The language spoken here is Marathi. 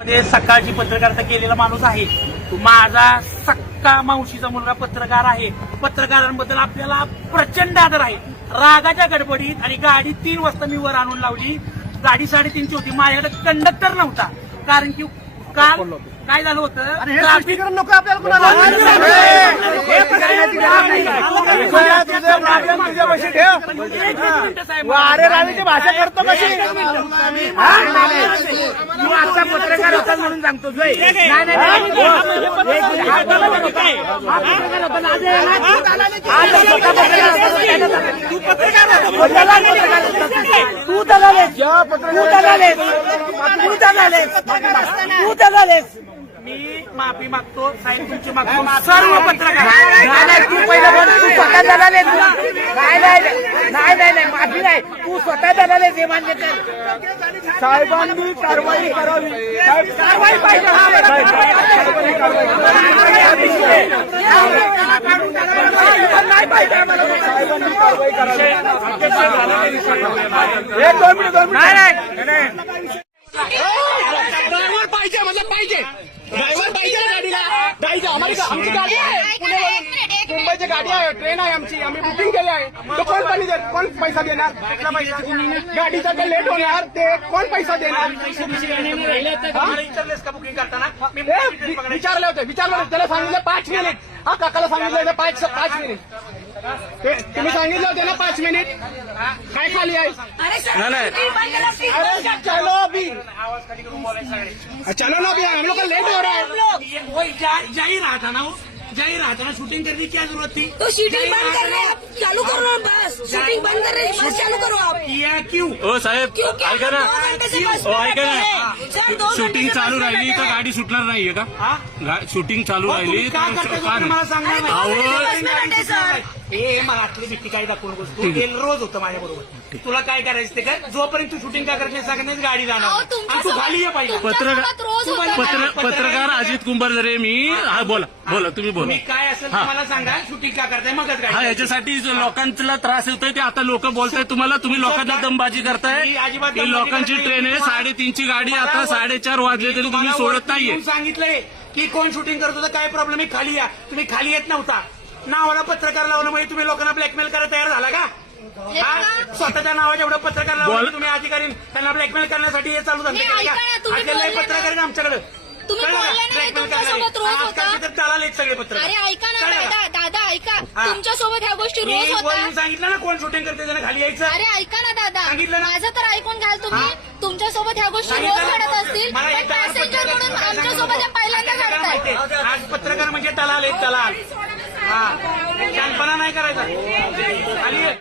मध्ये सकाळची पत्रकारिता केलेला माणूस आहे. माझा सक्का मावशीचा मुलगा पत्रकार आहे. पत्रकारांबद्दल आपल्याला प्रचंड आदर आहे. रागाच्या गडबडीत आणि गाडी 3 वाजता मी वर आणून लावली. गाडी 3:30ची होती. माझ्याकडे कंडक्टर नव्हता, कारण की काल काय झालं होतं, ट्रॅफिक नको आपल्याला अरे रावीची भाषा करतो कशी तू आता पत्रकार होता म्हणून सांगतो. तू मी माफी मागतो साहेब, तुमची मागतो सर्व पत्रकार. तू पहिलं तू स्वतः झाला नाही माफी नाही, तू स्वतः झाला हे मान्य कर. साहेबांनी कारवाई करावी, कारवाई पाहिजे. नाही पाहिजे आम्हाला, साहेबांनी कारवाई करावी. 1-2 मिनिट ड्रायव्हर पाहिजे, मतलब पाहिजे ड्रायव्हर पाहिजे गाडीला. पाहिजे आमची गाडी आहे, पुणे मुंबईची गाडी आहे, ट्रेन आहे आमची, आम्ही बुकिंग केली आहे. तो कोण पैसा देणार? गाडीचा तर लेट होणार, ते कोण पैसा देणार? बुकिंग करताना विचारले होते त्याला सांगितलं 5 मिनिट. हा काकाला सांगितलं 5 मिनिट. तुम्ही सांगितलं होते ना 5 मिनिट. काय खाली आहे? अरे चलो अभी, चलो ना अभी, हम लोग का लेट हो रहा है. जाहिर रहा था ना, शूटिंग करने की क्या जरूरत थी? तो शूटिंग बंद कर रहे हैं, चालू करो ना बस. शूटिंग बंद कर रहे हैं, बस चालू करो आप. किया क्यों? हो साहेब, क्योंकि ऐका ना, 2 घंटे से बस हो ऐका में ना, बैठे हैं. सर, 2 शूटिंग घंटे से चालू बस में राहिली बैठे तर हैं. गाडी सुटणार नाहीये का? शूटिंग चालू हो, राहिली तुम्ही का तर करताय? का तुम्ही मला सांगा अरे, ना. 2 घंटे बस में बैठे सर. हे मराठली भीती काही दाखवू नकोस. तू गेल रोज होतं माझ्या बरोबर. तुला काय करायचं ते काय? जोपर्यंत तू शूटिंग का करत नाही सांगण्याच गाडी जाणार अहो, आणि तू खाली ये पाहिजे. तुमच्यासोबत रोज होतं. पत्रकार अजित कुंभारदरे मी. हा बोला तुम्ही बोला. तुम्ही काय असेल तर मला सांगा, शूटिंग का करताय मगच हा गाडी. याच्यासाठी जो लोकांना त्रास होतोय ते आता लोक बोलताय तुम्हाला, तुम्ही लोकांना दमबाजी करताय. मी अजिबात ही दमबाजी लोकांची करत ट्रेन आहे, नाही. 3:30ची गाडी, आता 4:30 वाजले तरी तुम्ही सोडत नाहीये. सांगितलंय की कोण शूटिंग करत होतं, काय प्रॉब्लेम आहे, खाली या. तुम्ही खाली येत नव्हता. नावाला पत्रकार लावण्यामुळे तुम्ही लोकांना ब्लॅकमेल करायला तयार झाला का? स्वतःच्या नावाच्या एवढं पत्रकार लावलं तुम्ही अधिकारी, त्यांना ब्लॅकमेल करण्यासाठी हे चालू झालं. नाही, ऐका ना, तुम्ही बोलले ना. पत्रकार आहे आमच्याकडे. तुम्ही बोलले नाही तुमच्यासोबत रोज होता. तर चालाले सगळे पत्रकार. अरे ऐका ना दादा ऐका, तुमच्यासोबत ह्या गोष्टी रोज मी होतात. सांगितलं ना, कोण शूटिंग करते त्यांना खाली यायचं. अरे ऐका ना दादा, सांगितलं ना. माझं तर ऐकून घ्याल तुम्ही. तुमच्यासोबत ह्या गोष्टी रोज घडत असतील, पण पॅसेंजर म्हणून आमच्यासोबत या पहिल्यांदा घडताय. आज पत्रकार म्हणजे दलाल एक दलाल. हा, शानपणा नाही करायचा. खाली ये.